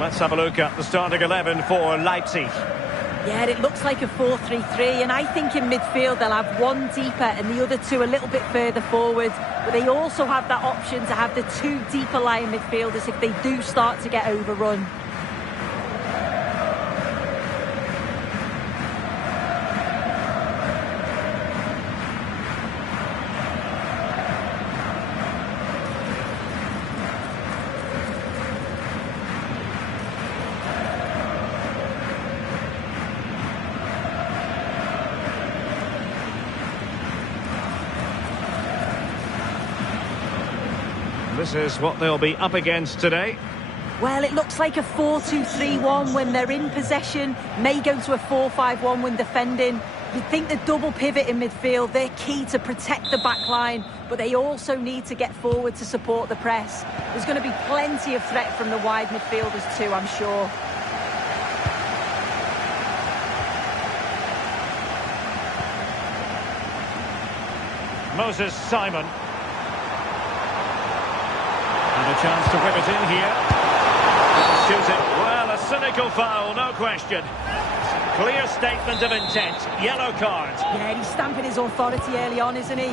Let's have a look at the starting 11 for Leipzig. Yeah, it looks like a 4-3-3, and I think in midfield they'll have one deeper and the other two a little bit further forward. But they also have that option to have the two deeper lying midfielders if they do start to get overrun. This is what they'll be up against today. Well, it looks like a 4-2-3-1 when they're in possession, may go to a 4-5-1 when defending. You'd think the double pivot in midfield, they're key to protect the back line, but they also need to get forward to support the press. There's going to be plenty of threat from the wide midfielders too, I'm sure. Moses Simon. And a chance to whip it in here. Shoot it. Well, a cynical foul, no question. Clear statement of intent. Yellow card. Yeah, he's stamping his authority early on, isn't he?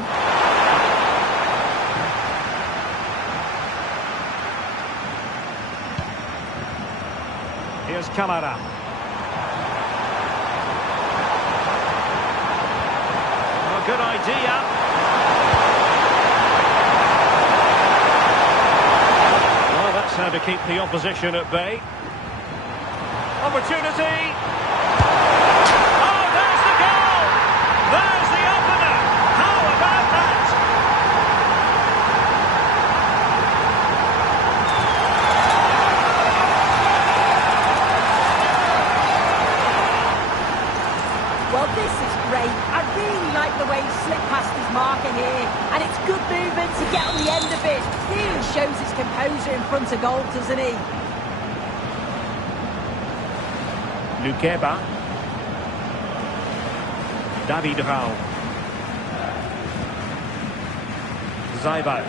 Here's Camara. Oh, good idea. How to keep the opposition at bay. Opportunity. Oh, there's the goal! There's the opener! How about that? Well, this is great. I really like the way he slipped past his marker here. And it's good movement to get on the end of it. Really shows his composure in front of goal, doesn't he? Lukeba. David Rau. Zapot.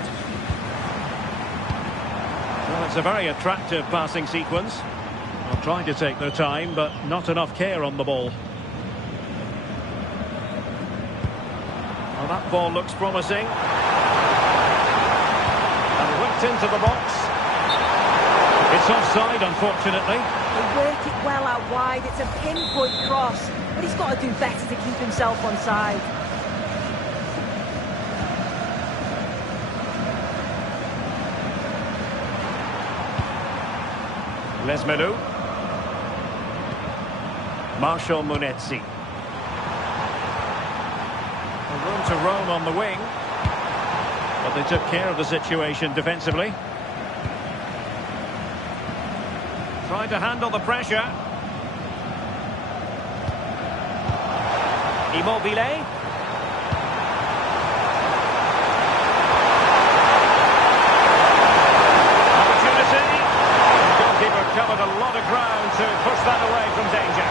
Well, it's a very attractive passing sequence. They're trying to take their time, but not enough care on the ball. Well, that ball looks promising. And whipped into the box. It's offside, unfortunately. They work it well out wide. It's a pinpoint cross, but he's got to do better to keep himself onside. Lesmelu. Marshall Munetsi. Room to roam on the wing, but they took care of the situation defensively. Trying to handle the pressure. Immobile. Opportunity. The goalkeeper covered a lot of ground to push that away from danger.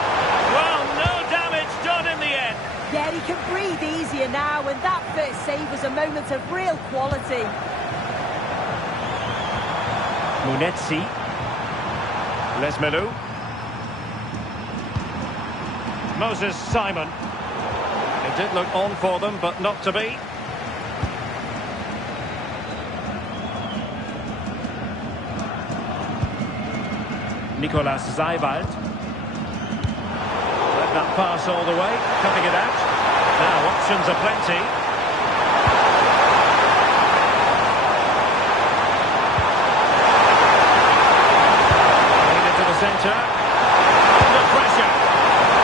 Well, no damage done in the end. Yeah, he can breathe easier now, and that first save was a moment of real quality. Munetsi. Lesmelu. Moses Simon. It did look on for them, but not to be. Nicolas Zapot. Let that pass all the way, cutting it out. Now options are plenty. Centre, under pressure.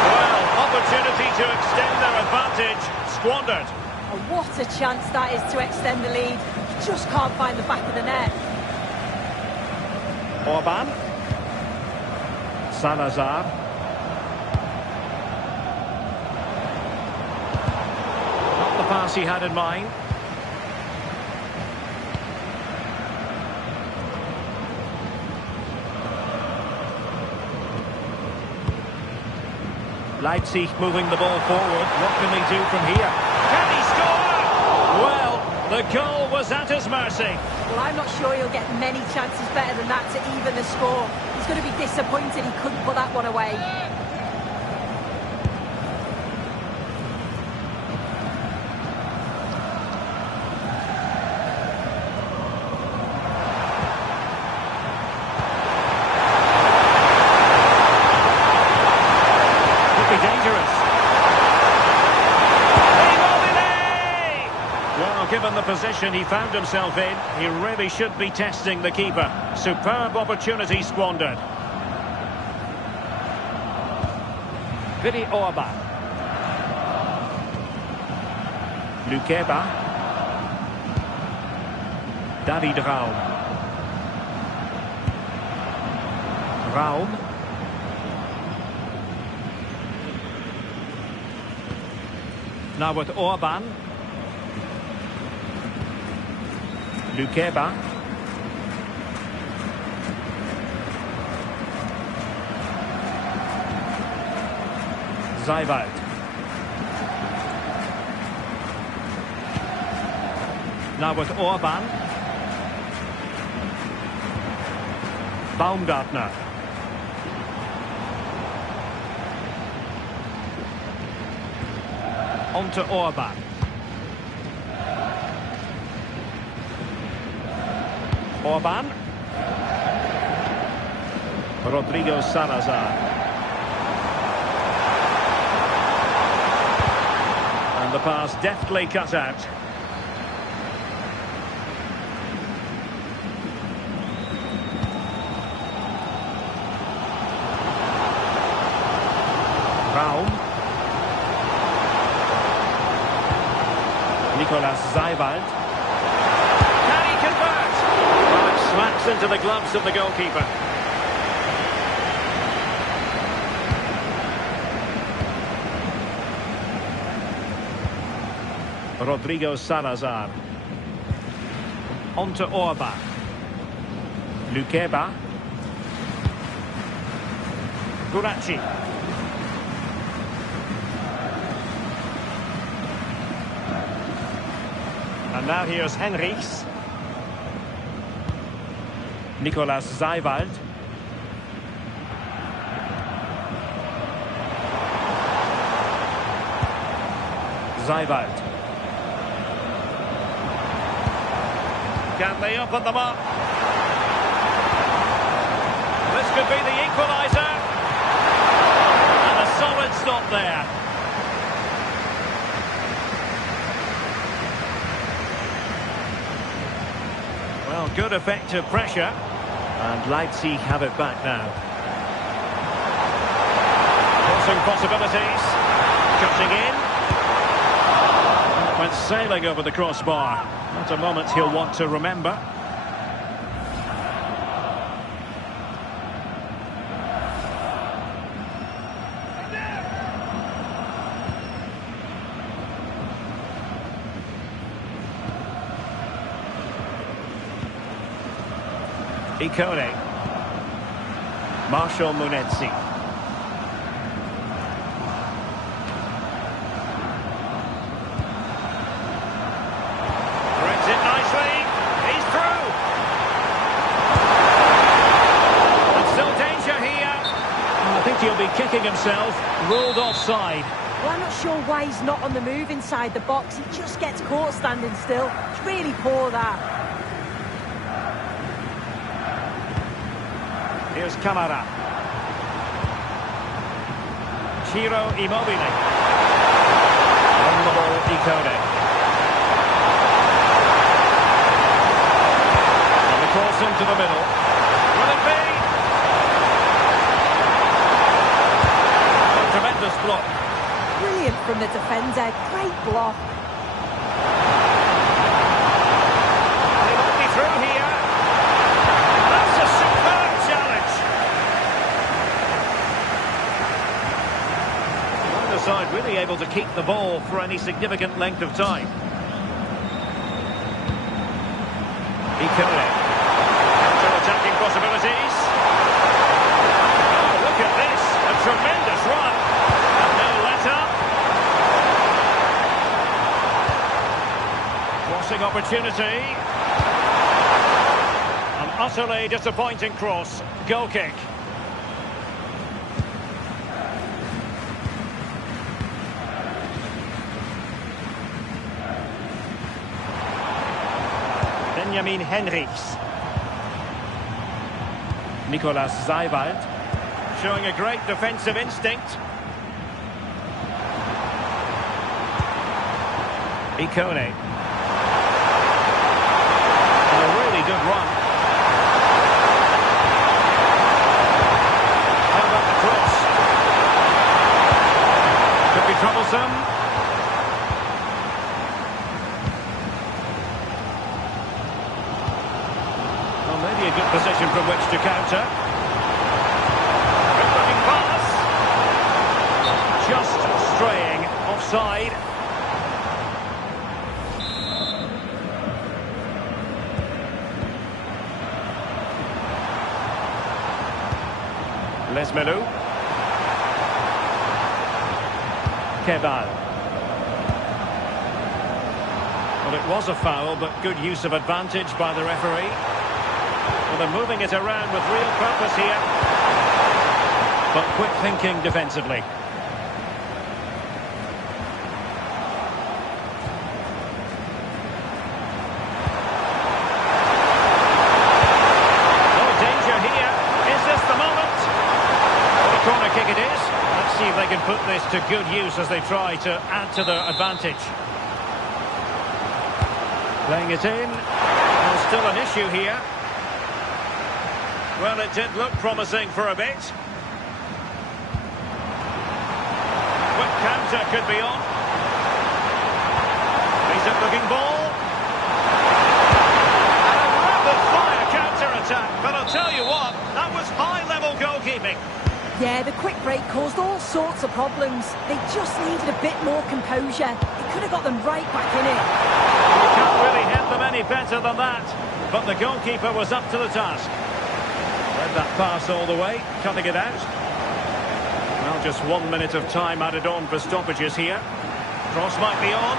Well, opportunity to extend their advantage, squandered. Oh, what a chance that is to extend the lead. You just can't find the back of the net. Orban. Salazar. Not the pass he had in mind. Leipzig moving the ball forward. What can they do from here? Can he score? Well, the goal was at his mercy. Well, I'm not sure he'll get many chances better than that to even the score. He's going to be disappointed he couldn't put that one away. Could be dangerous. Well, given the position he found himself in, he really should be testing the keeper. Superb opportunity squandered. Vidi Orban. Lukeba. David Raum. Raum. Now with Orban. Lukeba. Seiwald. Now with Orban. Baumgartner. On to Orban. Orban. Rodrigo Salazar. And the pass deftly cut out. Raum. Nicolas Seiwald. Can he convert? Well, it smacks into the gloves of the goalkeeper. Rodrigo Salazar. On to Orban. Lukeba. Guracci. And now here's Henrichs. Nicolas Seiwald. Seiwald. Can they open them up? This could be the equaliser. And a solid stop there. Well, good effective pressure. And Leipzig have it back now. Crossing possibilities. Cutting in. Went sailing over the crossbar. Not a moment he'll want to remember. Ikone. Marshall Munetsi. Brings it nicely. He's through. And still danger here. I think he'll be kicking himself. Ruled offside. Well, I'm not sure why he's not on the move inside the box. He just gets caught standing still. It's really poor, that. Here's Camara. Ciro Immobile. On the ball, Ikone. And the cross into the middle. Will it be? A tremendous block. Brilliant from the defender. Great block. He might be through here. That's a superb challenge. Neither side really able to keep the ball for any significant length of time. Ikone. Counter-attacking possibilities. Oh, look at this. A tremendous run. And no let-up. Crossing opportunity. Utterly disappointing cross. Goal kick. Benjamin Henrichs. Nicolas Seiwald. Showing a great defensive instinct. Ikone. A really good run. How about the cross? Could be troublesome. Well, maybe a good position from which to counter. Good looking pass. Just straying offside. Lesmelou. Keval. Well, it was a foul, but good use of advantage by the referee. Well, they're moving it around with real purpose here. But quick thinking defensively. They can put this to good use as they try to add to their advantage. Playing it in. Well, still an issue here. Well, it did look promising for a bit. Quick counter could be on. Decent looking ball. And a rapid-fire counter-attack. But I'll tell you what, that was high-level goalkeeping. Yeah, the quick break caused all sorts of problems. They just needed a bit more composure. It could have got them right back in it. You can't really hit them any better than that. But the goalkeeper was up to the task. Read that pass all the way, cutting it out. Well, just 1 minute of time added on for stoppages here. Cross might be on.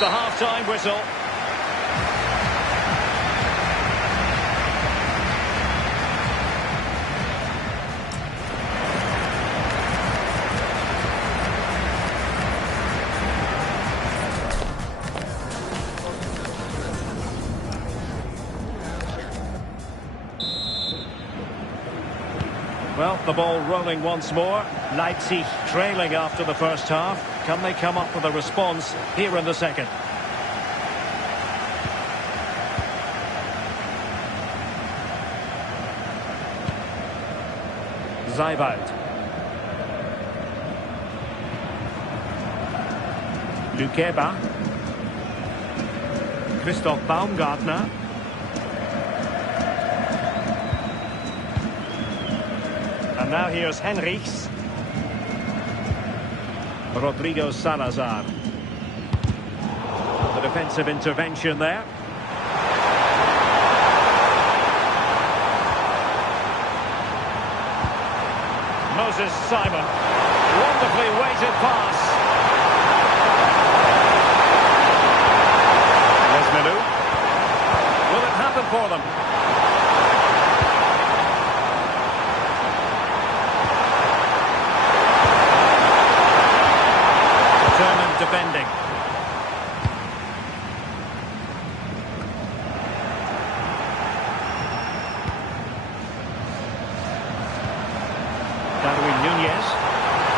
The half-time whistle. Well, the ball rolling once more. Leipzig trailing after the first half. Can they come up with a response here in the second? Seiwald. Lukeba. Christoph Baumgartner. And now here's Henrichs. Rodrigo Salazar. The defensive intervention there. Moses Simon. Wonderfully weighted pass. Lesmelou. Will it happen for them? Determined defending.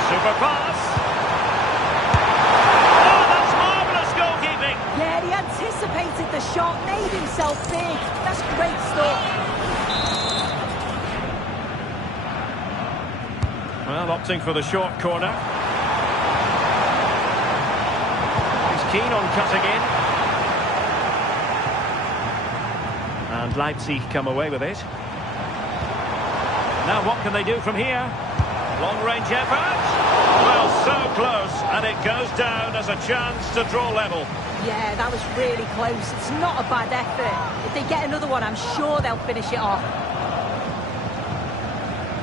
Super pass. Oh, that's marvellous goalkeeping. Yeah, he anticipated the shot, made himself big. That's great stuff. Well, opting for the short corner. He's keen on cutting in. And Leipzig come away with it. Now what can they do from here? Long-range effort. Well, so close, and it goes down as a chance to draw level. Yeah, that was really close. It's not a bad effort. If they get another one, I'm sure they'll finish it off.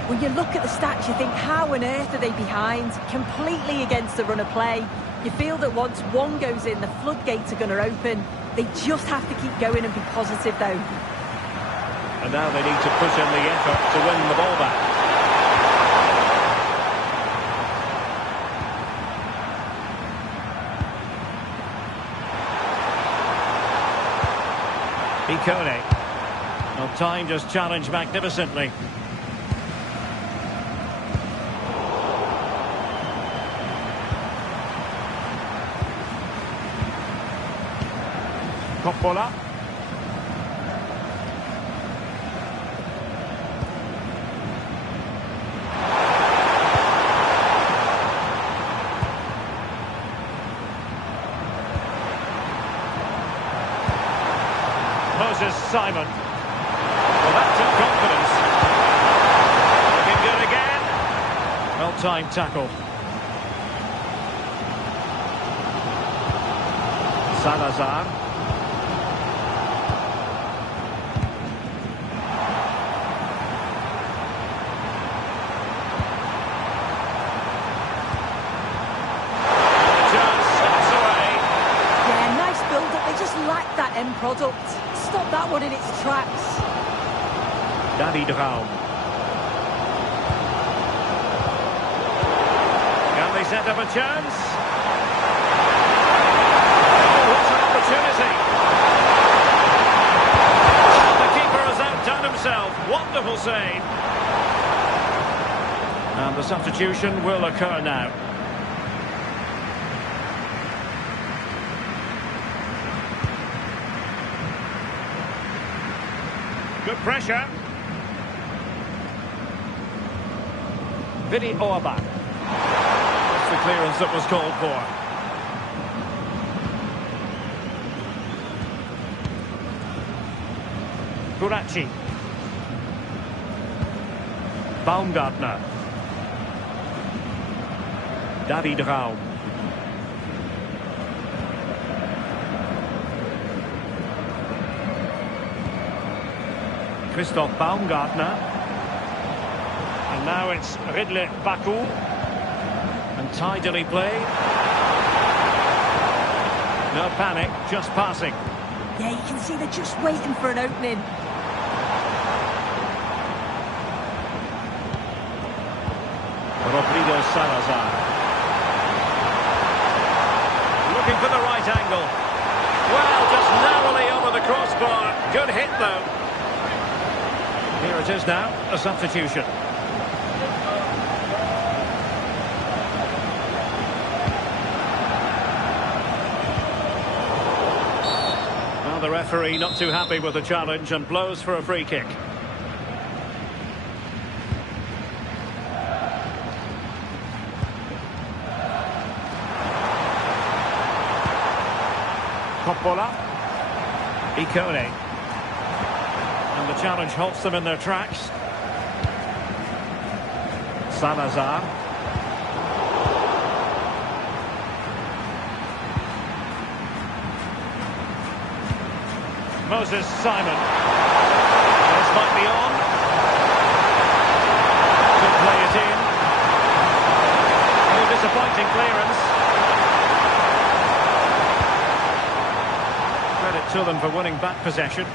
When you look at the stats, you think, how on earth are they behind? Completely against the run of play. You feel that once one goes in, the floodgates are going to open. They just have to keep going and be positive, though. And now they need to put in the effort to win the ball back. Ikone. Well, time just challenged magnificently. Coppola. Simon. Well, that took confidence. Looking good again. Well-timed tackle. Salazar. Chance slips away. Yeah, nice build-up. They just lack that end product. Stop that one in its tracks. David Raum. Can they set up a chance? Oh, what an opportunity. The keeper has outdone himself. Wonderful save. And the substitution will occur now. Good pressure. Vini Orbach. That's the clearance that was called for. Guracci. Baumgartner. David Raum. Christoph Baumgartner. And now it's Ridley Baku. And tidily played. No panic, just passing. Yeah, you can see they're just waiting for an opening. Rodrigo Salazar. Looking for the right angle. Well, just narrowly over the crossbar. Good hit, though. Here it is now, a substitution. Well, the referee not too happy with the challenge and blows for a free kick. Coppola. Ikone. And the challenge halts them in their tracks. Salazar. Moses Simon. This might be on. Could play it in. Oh, disappointing clearance. Credit to them for winning back possession.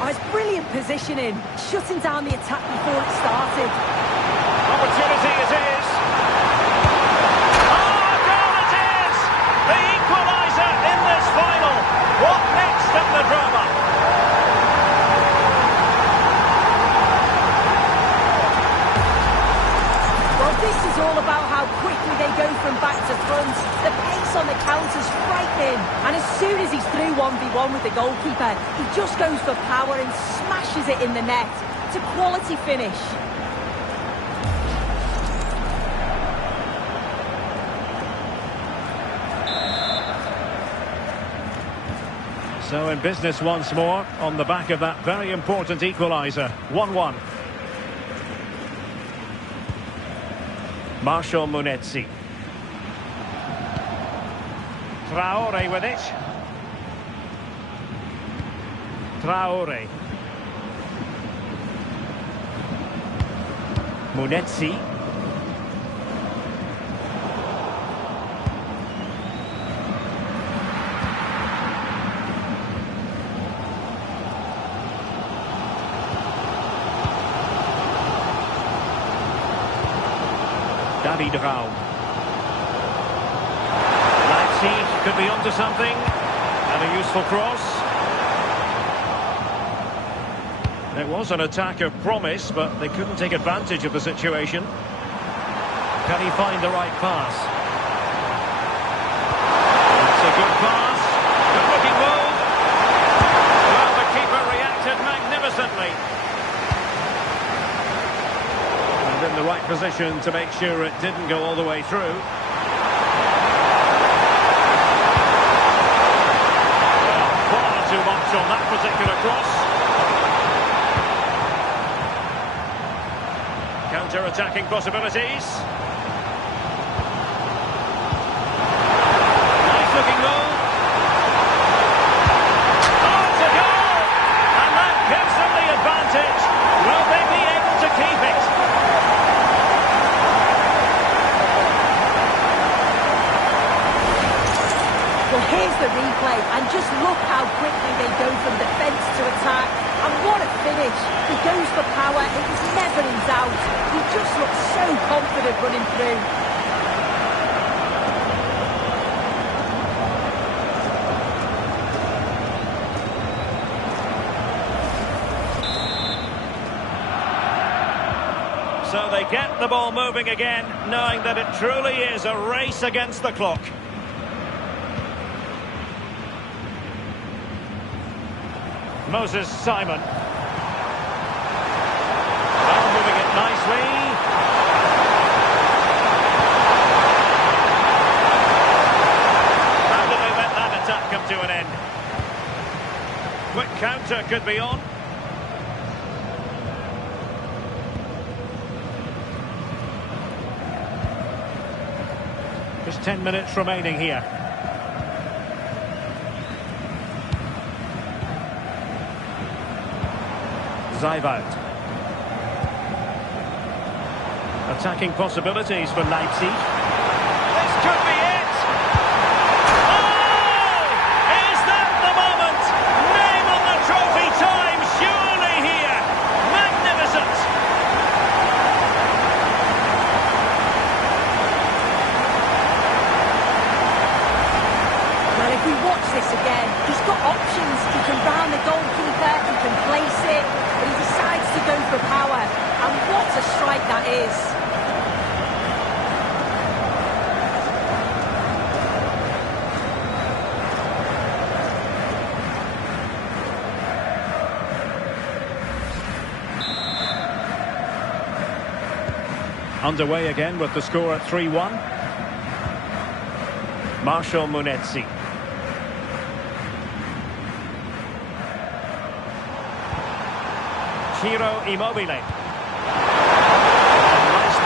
Oh, it's brilliant positioning, shutting down the attack before it started. Opportunity it is. Oh, a goal it is! The equaliser in this final. What next in the drama? Well, this is all about how quickly they go from back to front. The pace on the counter's frightening. And as soon as he's through 1v1 with the goalkeeper, he just goes for power and smashes it in the net. It's a quality finish. So in business once more on the back of that very important equaliser. 1-1. Marshall Munetsi. Traore with it. Traore. Munetsi. David Raum. Leipzig could be onto something. And a useful cross. It was an attack of promise, but they couldn't take advantage of the situation. Can he find the right pass? It's a good pass. Good looking move. Well, the keeper reacted magnificently. And in the right position to make sure it didn't go all the way through. Well, far too much on that particular cross. Counter-attacking possibilities. Nice looking move. Oh, it's a goal! And that gives them the advantage. Will they be able to keep it? Well, here's the replay, and just look how quickly they go from defence to attack. And what a finish. He goes for power. It was never in doubt. He just looks so confident running through. So they get the ball moving again, knowing that it truly is a race against the clock. Moses Simon. Well, moving it nicely. How did they let that attack come to an end? Quick counter could be on. Just 10 minutes remaining here. Sapot. Attacking possibilities for Leipzig. This could be it! Oh! Is that the moment? Name on the trophy time, surely here! Magnificent! Well, if we watch this again, he's got options. He can round the goalkeeper, he can place it, but he decides to go for power. And what a strike that is. Underway again with the score at 3-1. Marshal Munetsi. Ciro Immobile. Nice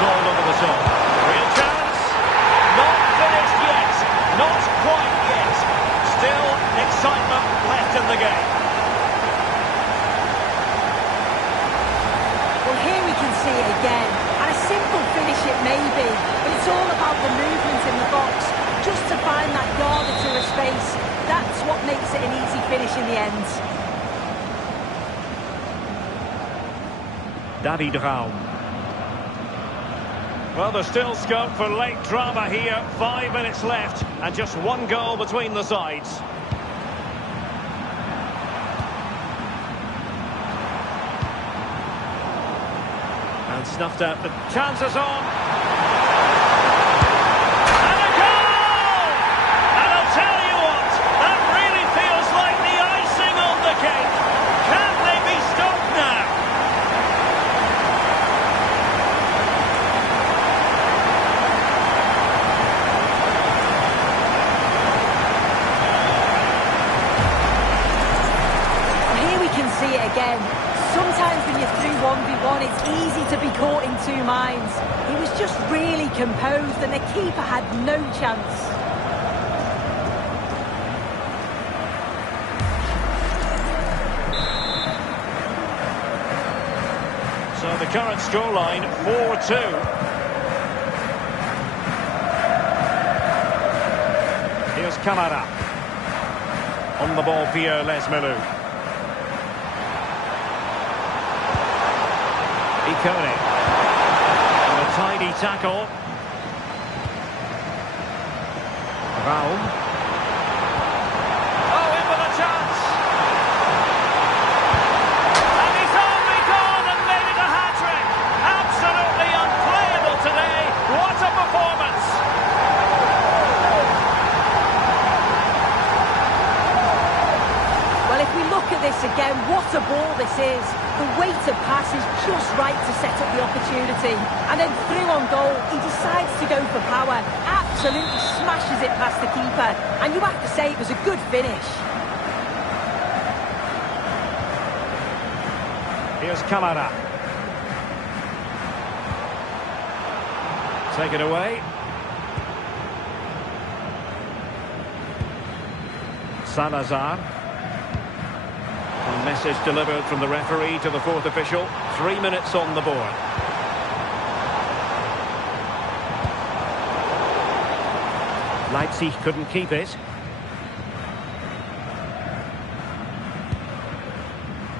ball over the top. Real chance. Not finished yet. Not quite yet. Still excitement left in the game. Well, here we can see it again. And a simple finish it may be, but it's all about the movement in the box. Just to find that yard or two of space. That's what makes it an easy finish in the end. David Raum. Well, there's still scope for late drama here. 5 minutes left and just one goal between the sides. And snuffed out the chances on. And a goal! And I'll tell you what, that really feels like the icing on the cake. Can they be stopped now? See it again. Sometimes when you're through 1v1, it's easy to be caught in two minds. He was just really composed and the keeper had no chance. So the current scoreline 4-2. Here's Camara. On the ball, Pierre Lesmelou. Ikone. And a tidy tackle. Raum. Oh, in with a chance. And he's only gone and made it a hat-trick. Absolutely unplayable today. What a performance. Well, if we look at this again, what a ball this is. The weight of pass is just right to set up the opportunity. And then through on goal, he decides to go for power. Absolutely smashes it past the keeper. And you have to say it was a good finish. Here's Camara. Take it away. Salazar. A message delivered from the referee to the fourth official. 3 minutes on the board. Leipzig couldn't keep it.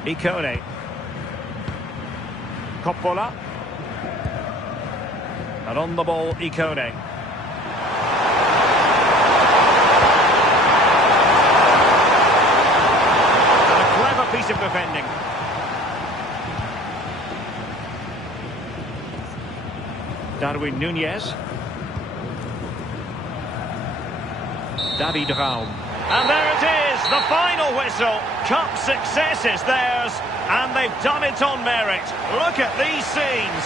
Ikone. Coppola. And on the ball, Ikone. Piece of defending. Darwin Nunez. David Raum. And there it is, the final whistle. Cup success is theirs, and they've done it on merit. Look at these scenes.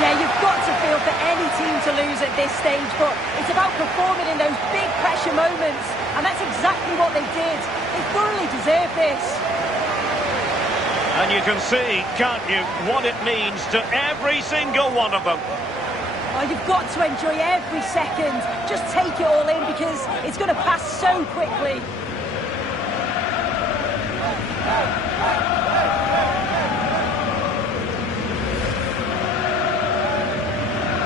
Yeah, you've got to feel for any team to lose at this stage, but it's about performing in those big pressure moments, and that's exactly what they did. They thoroughly deserve this. And you can see, can't you, what it means to every single one of them. Well, you've got to enjoy every second. Just take it all in because it's going to pass so quickly.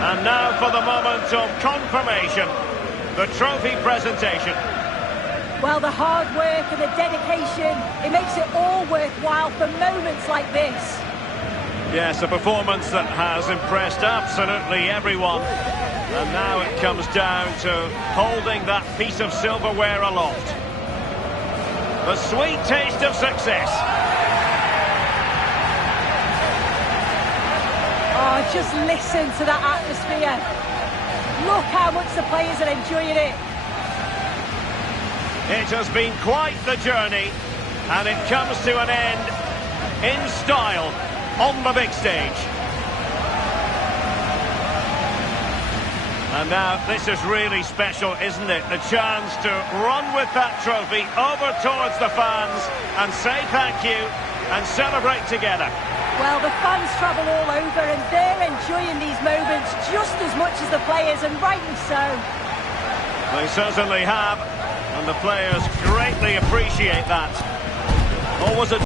And now for the moment of confirmation, the trophy presentation. Well, the hard work and the dedication, it makes it all worthwhile for moments like this. Yes, a performance that has impressed absolutely everyone. And now it comes down to holding that piece of silverware aloft. The sweet taste of success. Oh, just listen to that atmosphere. Look how much the players are enjoying it. It has been quite the journey, and it comes to an end in style on the big stage. And now this is really special, isn't it? The chance to run with that trophy over towards the fans and say thank you and celebrate together. Well, the fans travel all over and they're enjoying these moments just as much as the players, and rightly so. They certainly have. And the players greatly appreciate that. Always a